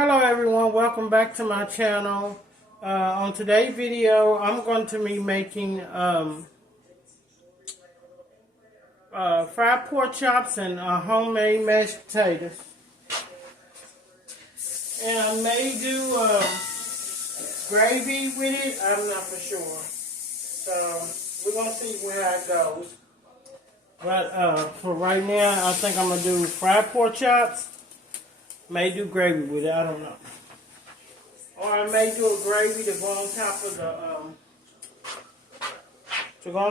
Hello everyone, welcome back to my channel. On today's video, I'm going to be making fried pork chops and homemade mashed potatoes. And I may do gravy with it, I'm not for sure. So we're going to see where it goes. But for right now, I think I'm going to do fried pork chops. May do gravy with it, I don't know. Or I may do a gravy to go on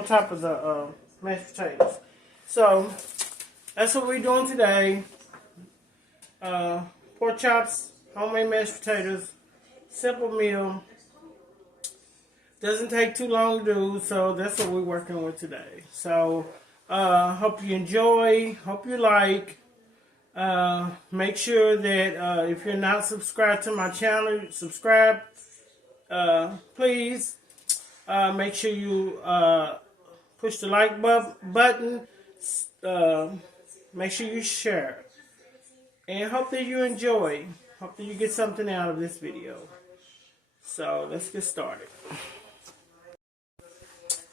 top of the mashed potatoes. So that's what we're doing today. Pork chops, homemade mashed potatoes, simple meal. Doesn't take too long to do, so that's what we're working with today. So hope you enjoy, hope you like. Make sure that if you're not subscribed to my channel, subscribe. Please make sure you push the like button. Make sure you share. And hope that you enjoy. Hope that you get something out of this video. So let's get started.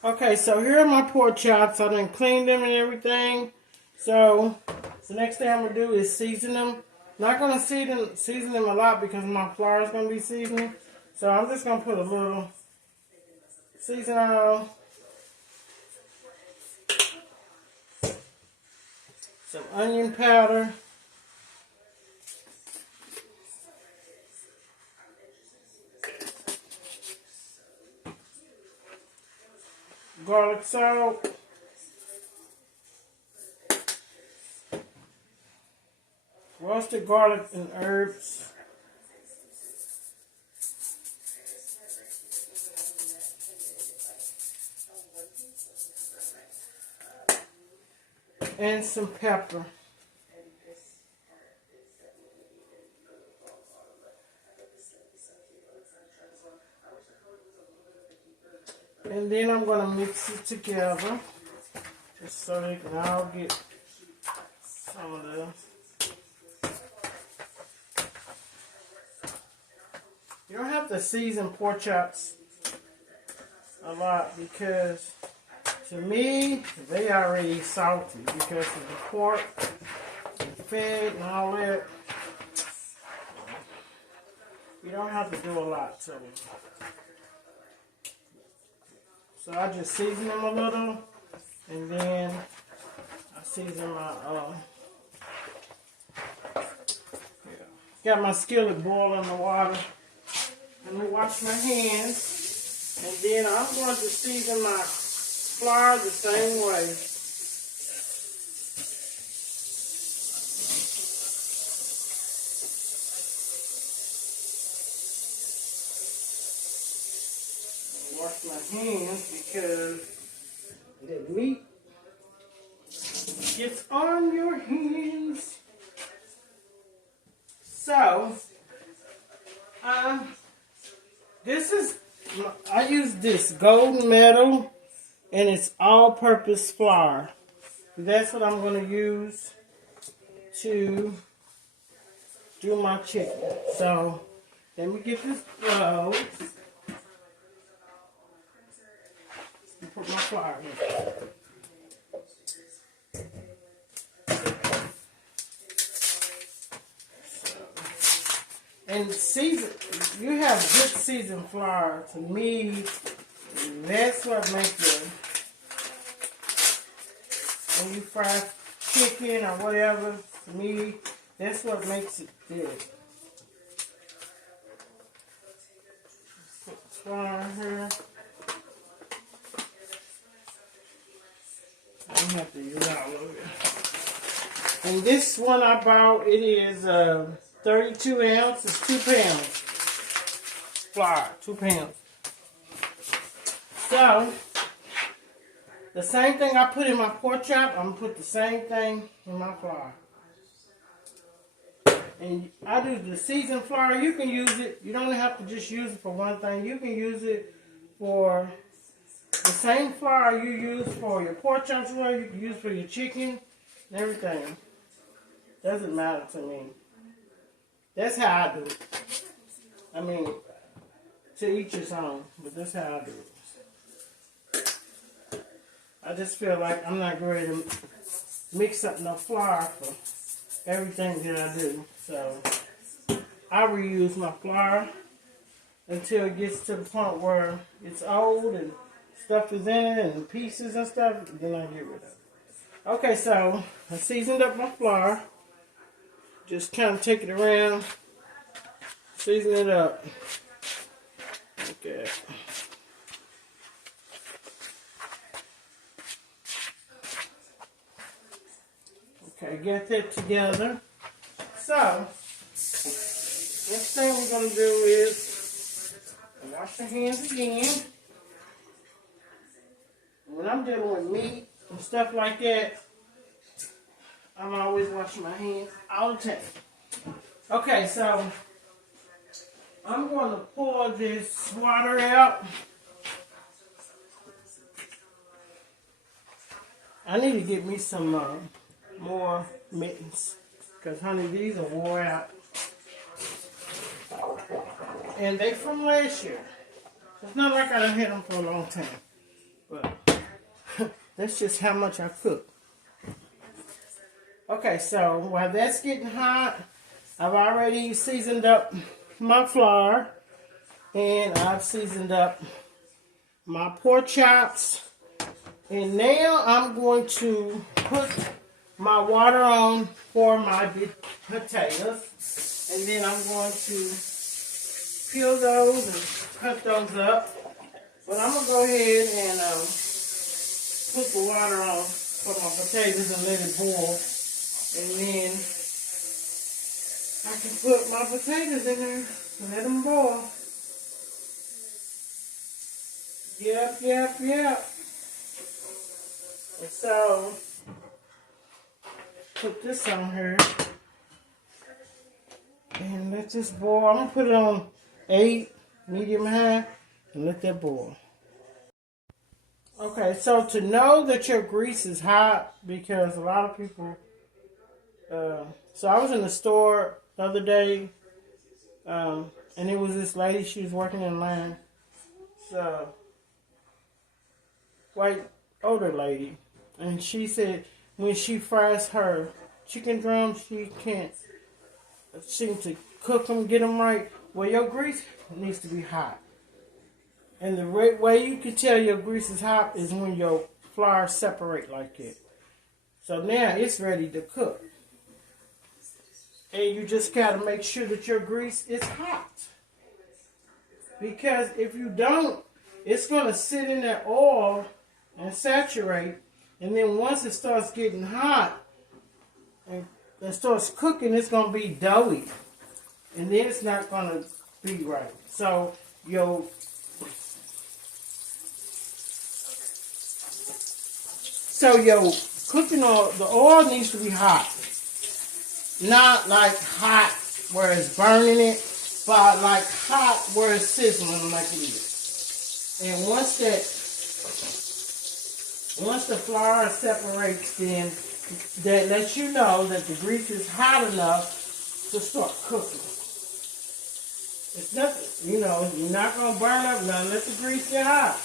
Okay, so here are my pork chops. I done cleaned them and everything. So the next thing I'm going to do is season them. Not going to season them a lot because my flour is going to be seasoning. So I'm just going to put a little season on. Some onion powder. Garlic salt. Roasted garlic and herbs. And some pepper. And then I'm going to mix it together. Just so they can all get some of this. You don't have to season pork chops a lot because, to me, they already salty because of the pork, the fat, and all that. You don't have to do a lot to them. So I just season them a little, and then I season my, got my skillet boiling the water. Let me wash my hands, and then I'm going to season my flour the same way. Wash my hands because the meat gets on your hands. So, I use this Golden Metal, and it's all-purpose flour. That's what I'm going to use to do my chicken. So, let me get this bowl. Put my flour in. And season, you have good seasoned flour. To me, that's what makes it. When you fry chicken or whatever, to me, that's what makes it good. Put the flour here. I have to use all of it. And this one I bought, it is 32 ounces, 2 pounds. Flour, 2 pounds. So, the same thing I put in my pork chop, I'm going to put the same thing in my flour. And I do the seasoned flour. You can use it. You don't have to just use it for one thing. You can use it for the same flour you use for your pork chops, you can use for your chicken and everything. Doesn't matter to me. That's how I do it. I mean, to each his own, but that's how I do it. I just feel like I'm not ready to mix up no flour for everything that I do. So I reuse my flour until it gets to the point where it's old and stuff is in it and pieces and stuff, then I get rid of it. Okay, so I seasoned up my flour. Just kind of take it around, season it up. Okay. Okay, get that together. So, next thing we're going to do is wash your hands again. When I'm dealing with meat and stuff like that, I'm always washing my hands all the time. Okay, so I'm going to pour this water out. I need to get me some more mittens because, honey, these are wore out. And they from last year. It's not like I done had them for a long time. But that's just how much I cook. Okay, so while that's getting hot, I've already seasoned up my flour. And I've seasoned up my pork chops. And now I'm going to put my water on for my potatoes. And then I'm going to peel those and cut those up. But I'm going to go ahead and put the water on for my potatoes and let it boil. And then I can put my potatoes in there and let them boil. Yep. And so, put this on here. And let this boil. I'm going to put it on 8, medium high, and let that boil. Okay, so to know that your grease is hot, because a lot of people, so I was in the store the other day, and it was this lady, she was working in line. So, white, older lady, and she said when she fries her chicken drums, she can't seem to cook them, get them right. Well, your grease needs to be hot. And the way you can tell your grease is hot is when your flour separate like that. So now it's ready to cook. And you just got to make sure that your grease is hot. Because if you don't, it's going to sit in that oil and saturate. And then once it starts getting hot and it starts cooking, it's going to be doughy. And then it's not going to be right. So your cooking oil, the oil needs to be hot. Not like hot where it's burning it, but like hot where it's sizzling like it is. And once the flour separates, then that lets you know that the grease is hot enough to start cooking. It's nothing, you're not going to burn up nothing. Let the grease get hot.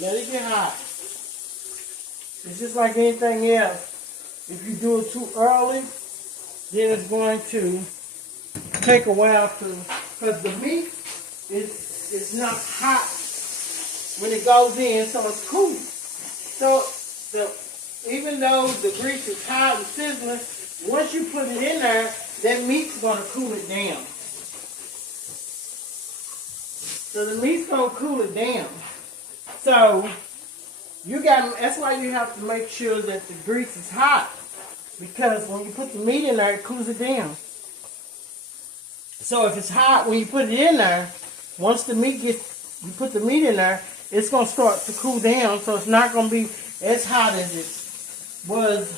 Let it get hot. It's just like anything else. If you do it too early, then it's going to take a while because the meat is not hot when it goes in, so it's cool. So even though the grease is hot and sizzling, once you put it in there, that meat's going to cool it down. So the meat's going to cool it down. So that's why you have to make sure that the grease is hot. Because when you put the meat in there, it cools it down. So if it's hot when you put it in there, once you put the meat in there, it's going to start to cool down. So it's not going to be as hot as it was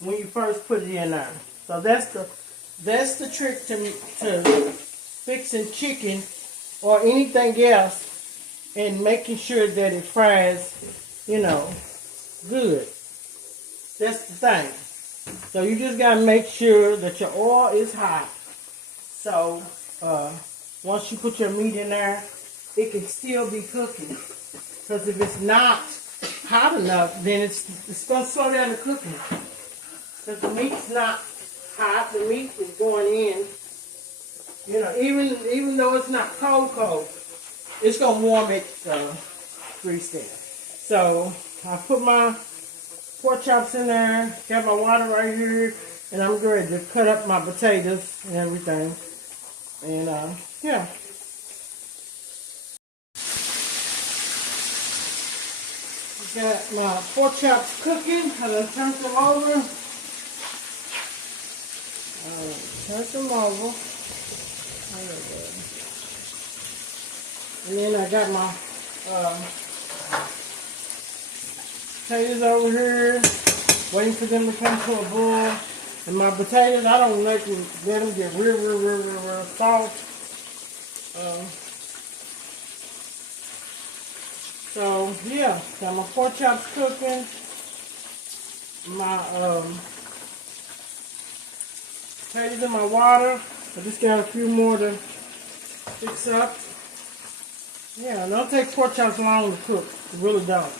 when you first put it in there. So that's the trick to fixing chicken or anything else and making sure that it fries, good. That's the thing. So you just gotta make sure that your oil is hot. So once you put your meat in there, it can still be cooking. Because if it's not hot enough, then it's gonna slow down the cooking. Because the meat's not hot, the meat is going in. You know, even though it's not cold, it's gonna warm it grease there. So I put my pork chops in there, got my water right here, and I'm ready to cut up my potatoes and everything. And yeah. Got my pork chops cooking. I done turned them over. Turn them over. And then I got my potatoes over here, waiting for them to come to a boil. And my potatoes, I don't let them get real soft. So yeah, got my pork chops cooking. My potatoes in my water. I just got a few more to fix up. Yeah, it don't take pork chops long to cook. It really don't.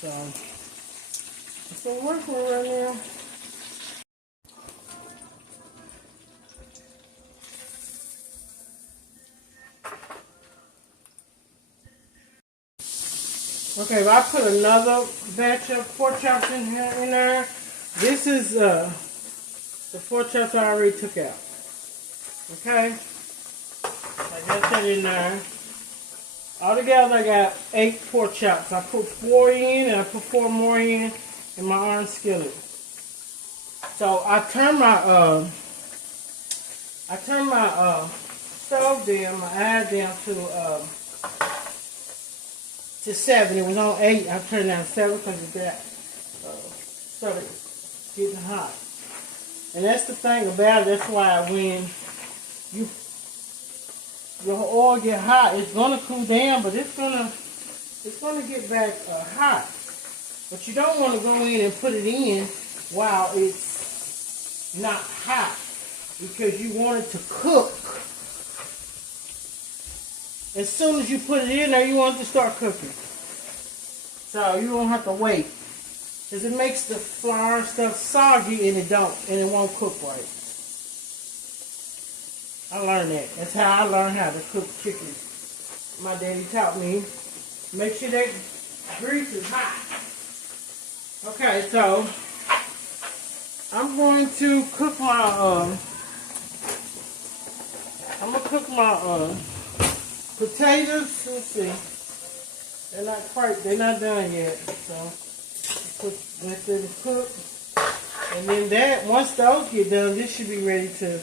So that's what I'm working with right now. Okay, well, I put another batch of pork chops in there. This is the pork chops I already took out. Okay, I got that in there. Altogether, I got 8 pork chops. I put 4 in, and I put 4 more in my iron skillet. So I turned my stove down, my air down to 7. It was on 8. I turned down to 7 because it got started getting hot. And that's the thing about it. That's why when your oil get hot, it's gonna cool down, but it's gonna get back hot. But you don't want to go in and put it in while it's not hot, because you want it to cook. As soon as you put it in there, you want it to start cooking. So you don't have to wait, because it makes the flour stuff soggy and it won't cook right. I learned that. That's how I learned how to cook chicken. My daddy taught me. Make sure that grease is hot. Okay, so I'm going to cook my potatoes. Let's see. They're not done yet. So put that to cook. And then once those get done, this should be ready to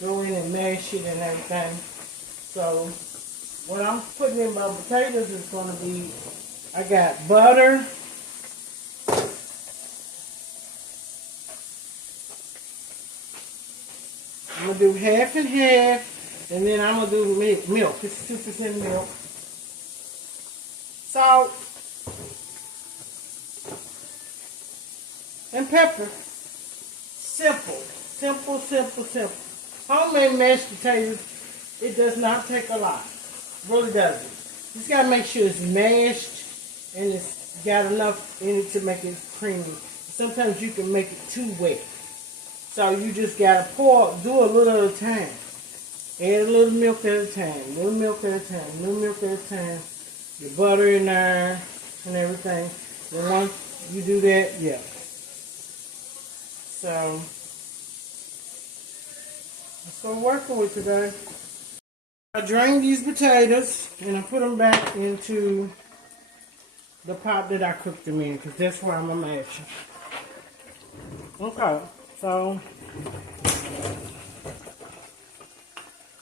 go in and mash it and everything. So what I'm putting in my potatoes is going to be, I got butter, I'm going to do half and half, and then I'm going to do milk. This is 2% milk, salt, and pepper. Simple. Homemade mashed potatoes, it does not take a lot. It really doesn't. You just got to make sure it's mashed and it's got enough in it to make it creamy. Sometimes you can make it too wet. So you just got to do a little at a time. Add a little milk at a time, little milk at a time. Your butter in there and everything. Then once you do that, yeah. So that's what I'm working with today. I drained these potatoes and I put them back into the pot that I cooked them in, because that's where I'm going to mash them. Okay, so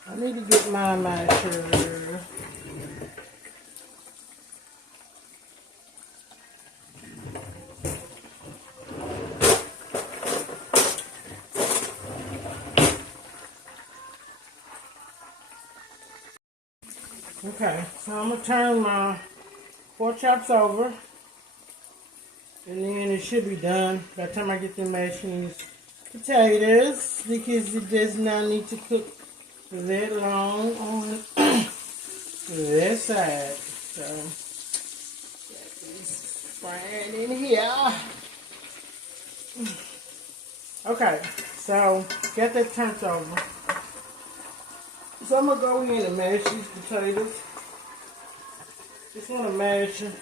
I need to get my masher. Okay, so I'm going to turn my pork chops over. And then it should be done by the time I get them mashing these potatoes, because it does not need to cook for that long on that side. So, got these frying in here. Okay, so get that turned over. So I'm gonna go in and mash these potatoes. Just wanna mash them.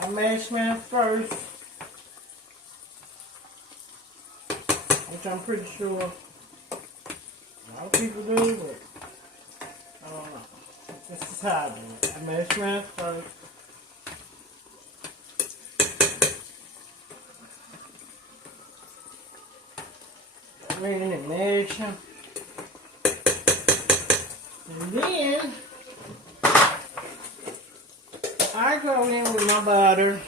I mash mine first, which I'm pretty sure a lot of people do, but I don't know. This is how I do it. I mash mine first. Go in and mash them. And then I go in with my butter.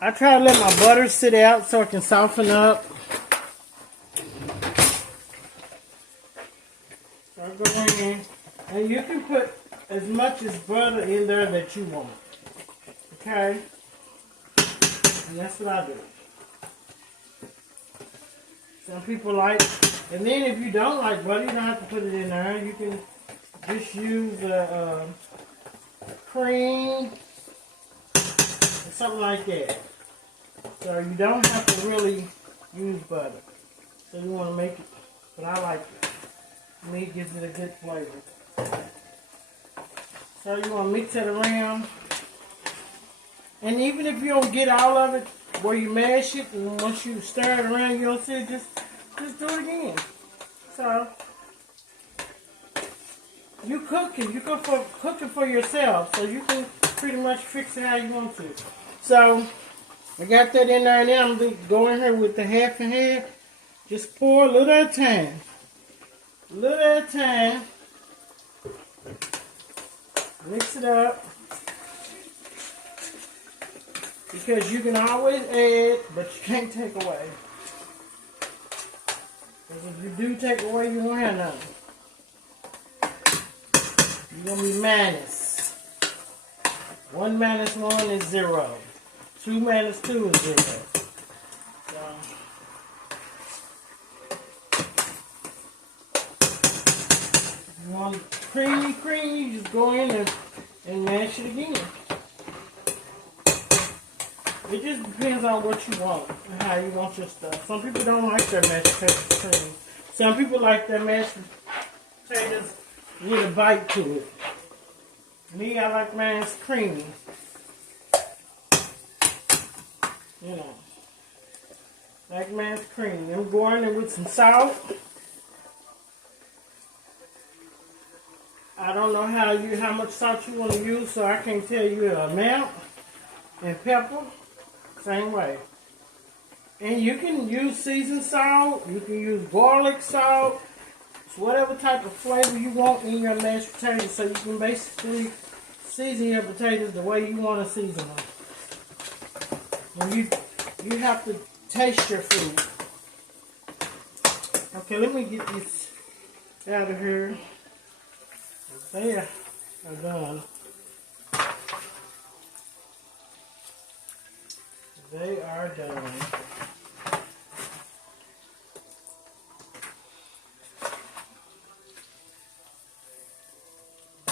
I try to let my butter sit out so it can soften up. So I go in, and you can put as much as butter in there that you want. Okay? And that's what I do. Some people like, and then if you don't like butter, you don't have to put it in there. You can just use cream or something like that. So you don't have to really use butter. So you want to make it, but I like it. To me, it gives it a good flavor. So you want to mix it around. And even if you don't get all of it where you mash it, and once you stir it around, you don't see it, just do it again. So you cooking, you cooking for yourself, so you can pretty much fix it how you want to. So I got that in there, and then I'm going to go in here with the half and half. Just pour a little at a time. A little at a time. Mix it up. Because you can always add, but you can't take away. Because if you do take away, you won't have nothing. You're going to be minus. 1 minus 1 is 0. 2 minus 2 is 0. So, if you want creamy, you just go in and mash it again. It just depends on what you want and how you want your stuff. Some people don't like their mashed potatoes creamy. Some people like their mashed potatoes with a bite to it. Me, I like mine creamy. You know, like mine's creamy. I'm going in with some salt. I don't know how much salt you want to use, so I can't tell you the amount. And pepper, same way. And you can use seasoned salt. You can use garlic salt. It's whatever type of flavor you want in your mashed potatoes, so you can basically season your potatoes the way you want to season them. And you have to taste your food. Okay, let me get this out of here. They are done. They are done.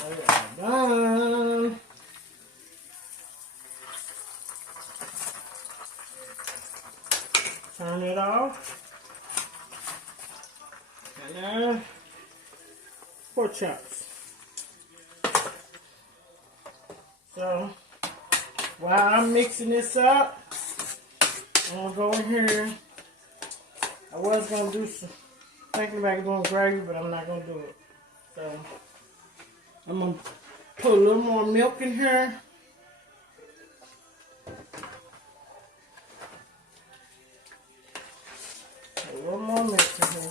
They are done. Turn it off. And now, pork chops. So, while I'm mixing this up, I'm going to go in here. I was going to do some, thinking about doing gravy, but I'm not going to do it. So, I'm going to put a little more milk in here. A little more milk in here.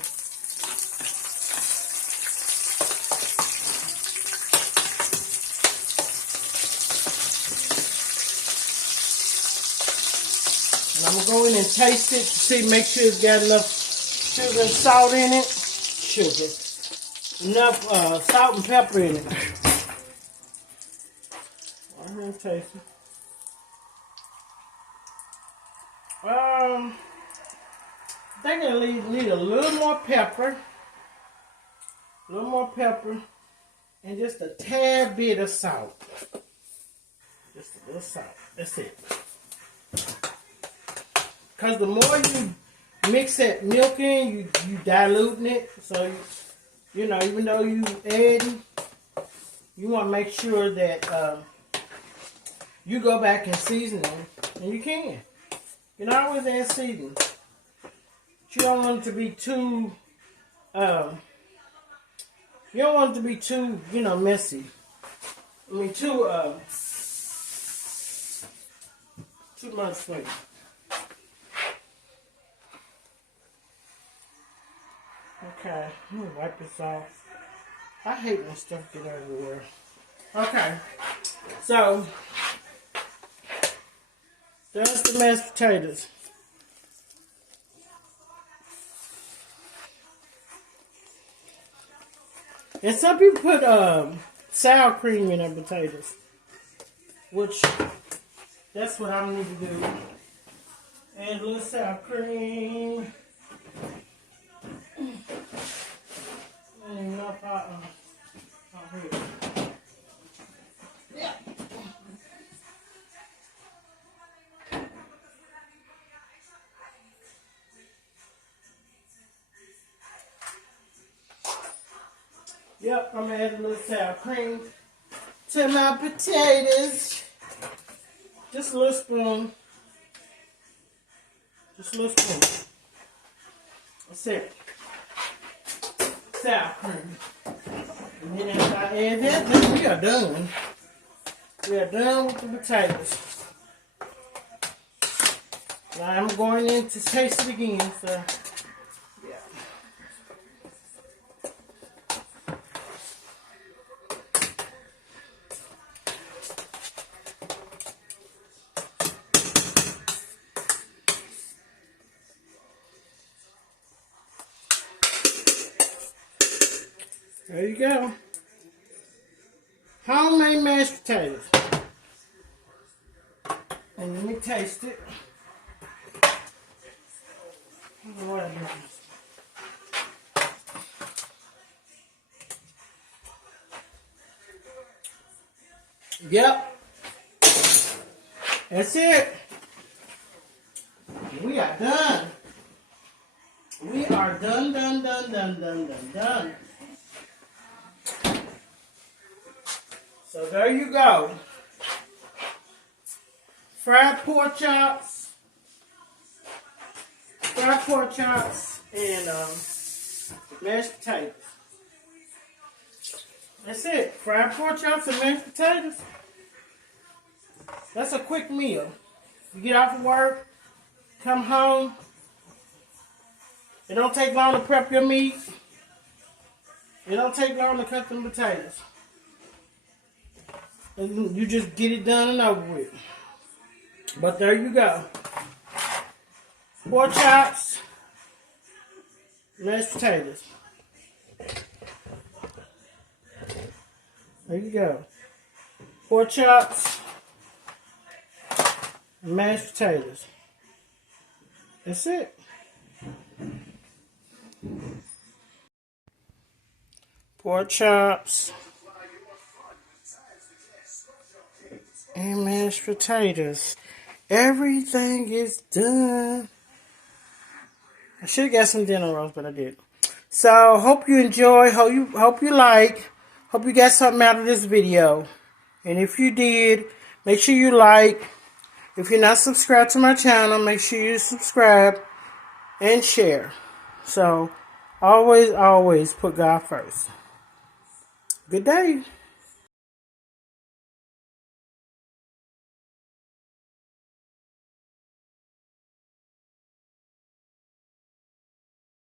And I'm going to go in and taste it to see, make sure it's got enough sugar and salt in it. Sugar. enough salt and pepper in it. I'm gonna taste it. I think I need a little more pepper. A little more pepper. And just a tad bit of salt. Just a little salt. That's it. Because the more you mix that milk in, you diluting it. So, you know, even though you adding, you want to make sure that you go back and season them. And you can. You can always add seasoning. But you don't want it to be too, you don't want it to be too, you know, messy. I mean, too much for you. Okay, I'm gonna wipe this off. I hate when stuff get everywhere. Okay, so that's the mashed potatoes. And some people put sour cream in their potatoes, which that's what I need to do. Add a little sour cream. And enough out here. Yeah. Yep, I'm gonna add a little sour cream to my potatoes. Just a little spoon. Just a little spoon. That's it. Sour cream. And then after I add that, then we are done. We are done with the potatoes. Now I'm going in to taste it again, so yeah. There you go. Homemade mashed potatoes. And let me taste it. I don't know what I do. Yep. That's it. We are done. We are done. So there you go. Fried pork chops. And mashed potatoes. That's it. Fried pork chops and mashed potatoes. That's a quick meal. You get off of work, come home. It don't take long to prep your meat. It don't take long to cut them potatoes. And you just get it done and over with. But there you go. Pork chops, mashed potatoes. There you go. Pork chops, mashed potatoes. That's it. Pork chops and mashed potatoes. Everything is done. I should have got some dinner rolls, but I did. So, hope you enjoy. Hope you like. Hope you got something out of this video. And if you did, make sure you like. If you're not subscribed to my channel, make sure you subscribe and share. So, always put God first. Good day.